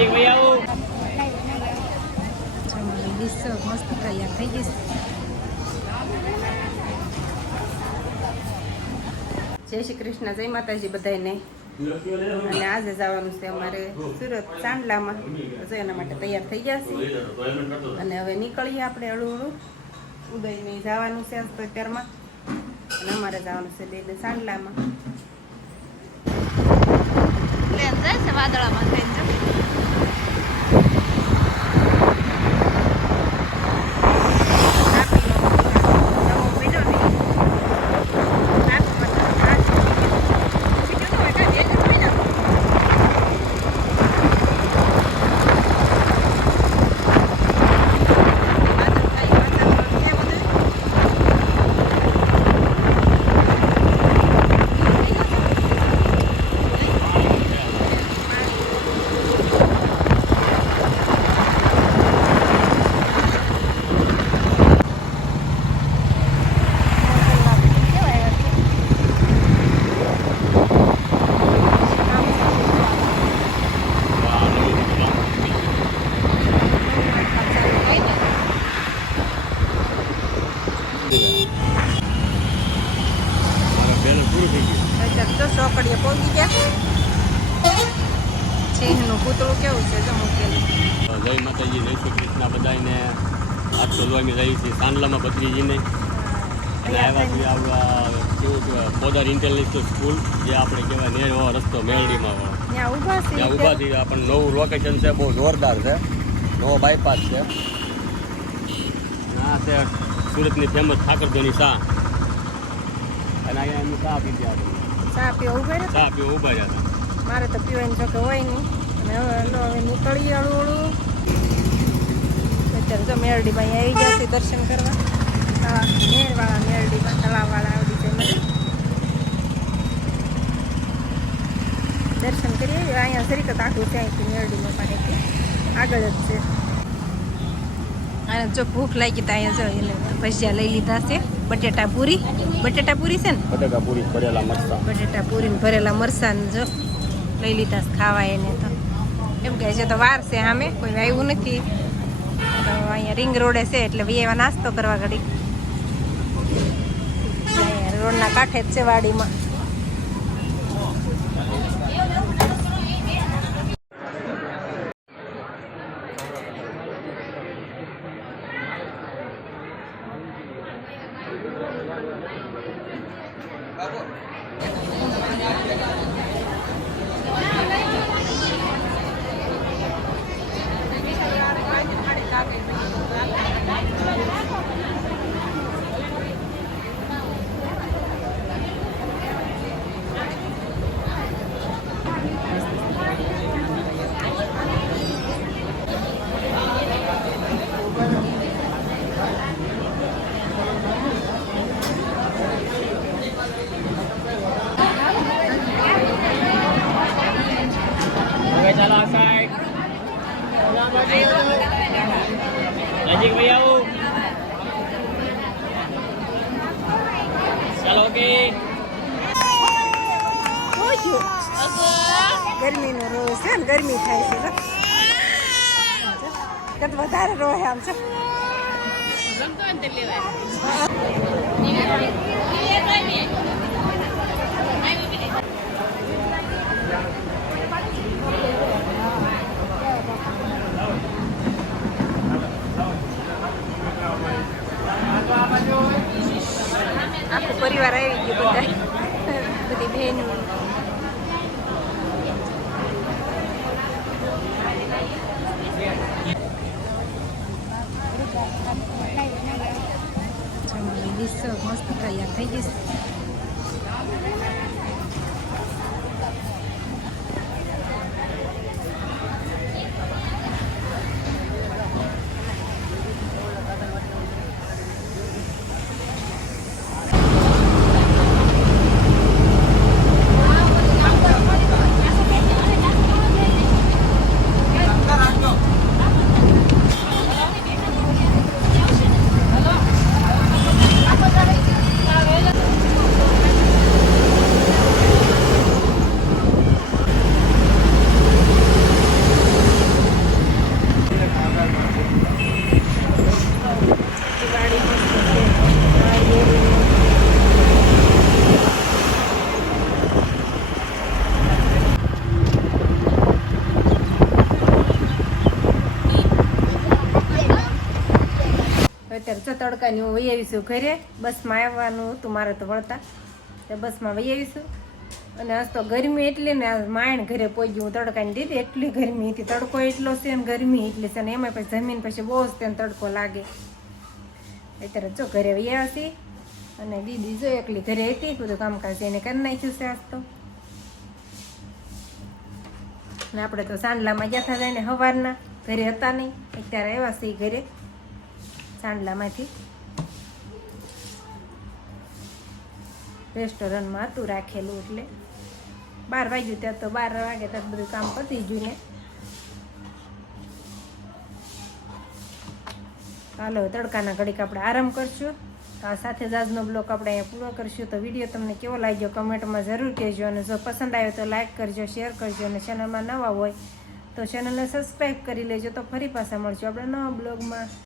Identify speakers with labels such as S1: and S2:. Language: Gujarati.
S1: નજીક ભાઈ આવો.
S2: મસ્ત તૈયાર થઈ ગઈ જય શ્રી કૃષ્ણ જય માતાજી બધાને અને આજે જવાનું છે અમારે સુરત ચાંદલામાં. તો એના માટે તૈયાર થઈ ગયા છે અને હવે નીકળીએ આપણે હળું હળું ઉદયને જવાનું છે તો અત્યારમાં. અને અમારે જવાનું છે બે ચાંદલામાં. જાય વાદળામાં થઈને જો.
S1: બેલ પૂરું થઈ ગયું
S2: અત્યારે તો ચોકડીએ પહોંચી ગયા સિંહનું પૂતળું કેવું છે? જો મૂકેલું
S1: જય માતાજી જય શ્રી કૃષ્ણ. બધાને આજ શોધવાની રહી છે. સાંડલામાં ભત્રીજીને. અને આવ્યા છીએ આવવા કેવું કહેવાય પોદાર સ્કૂલ જે આપણે કહેવાય નેરવો રસ્તો મેલડીમાં વાળો.
S2: ત્યાં ઊભા
S1: છીએ આપણને નવું લોકેશન છે બહુ જોરદાર છે. નવો બાયપાસ છે. આ છે સુરતની ફેમસ ઠાકરધોની ચા અને અહીંયા એમની ચા પીધી આપણે.
S2: ચા પીવા ઊભા રહ્યા?
S1: ચા પીવા ઊભા રહ્યા
S2: મારે તો પીવાની જોકે હોય નહીં. અને હવે નીકળીએ હળું અત્યારે જો મેરડીમાં આવી છે દર્શન કરવા. હા મેરવાળા મેરડીમાં તળાવવાળા આવડી છે. મને દર્શન કરીએ. અહીંયા સરીકત આખું છે અહીંથી મેરડીમાં પાસેથી આગળ જ છે. અને જો ભૂખ લાગી તો અહીંયા જો એટલે ભજીયા લઈ લીધા છે. બટેટા પૂરી. બટેટા પૂરી છે ને?
S1: બટાકા પૂરી ભરેલા મરસા
S2: બટેટા પૂરી ભરેલા મરસા જો લઈ લીધા ખાવા એને તો. એમ કહે છે, તો વાર છે સામે, કોઈ આવ્યું નથી. તો અહીંયા રિંગ રોડે છે, એટલે એવા નાસ્તો કરવા ઘડી. રોડના કાંઠે જ છે વાડીમાં.
S1: હવે ચાલો આ સાઈડ નજીક ભાઈ આવો. ચાલો ઓકે.
S2: ગરમીનો રોજ છે ને ગરમી થાય છે. કદ વધારે રોહે આમ છે આખું પરિવાર આવી ગયું બધા બધી બહેનો. મસ્ત તૈયાર થઈ ગઈ છે જો તડકાની હું વહી આવીશું ઘરે. બસમાં આવવાનું હતું, મારે તો વળતા. તો બસમાં વહી આવીશું. અને આજ તો ગરમી એટલી ને માણ ઘરે પહોંચ્યું હું તડકાની. દીધી એટલી ગરમી હતી. તડકો એટલો છે ને ગરમી એટલી છે ને એમાં પછી જમીન પછી બહુ જ તેને તડકો લાગે. અત્યારે જો ઘરે વહી આવશી અને દીદી જો એકલી ઘરે હતી, બધું કામકાજ એને કરી નાખ્યું છે આજ તો. ને આપણે તો સાંડલામાં ગયા હતા ને સવારના ઘરે હતા નહીં. અત્યારે આવ્યા છીએ ઘરે. સાંડલામાંથી રેસ્ટોરન્ટમાં હતું રાખેલું એટલે બાર વાગ્યું ત્યાં તો બાર વાગે ત્યાં બધું કામ પતી ગયું ને. હાલો, તડકાના ઘડીક આપણે આરામ કરશું. તો આ સાથે જ આજનો બ્લોગ આપણે અહીંયા પૂરો કરશું. તો વીડિયો તમને કેવો લાગ્યો કમેન્ટમાં જરૂર કહેજો અને જો પસંદ આવ્યો તો લાઈક કરજો, શેર કરજો અને ચેનલમાં નવા હોય તો ચેનલને સબસ્ક્રાઈબ કરી લેજો. તો ફરી પાછા મળશું આપણે નવા બ્લોગમાં.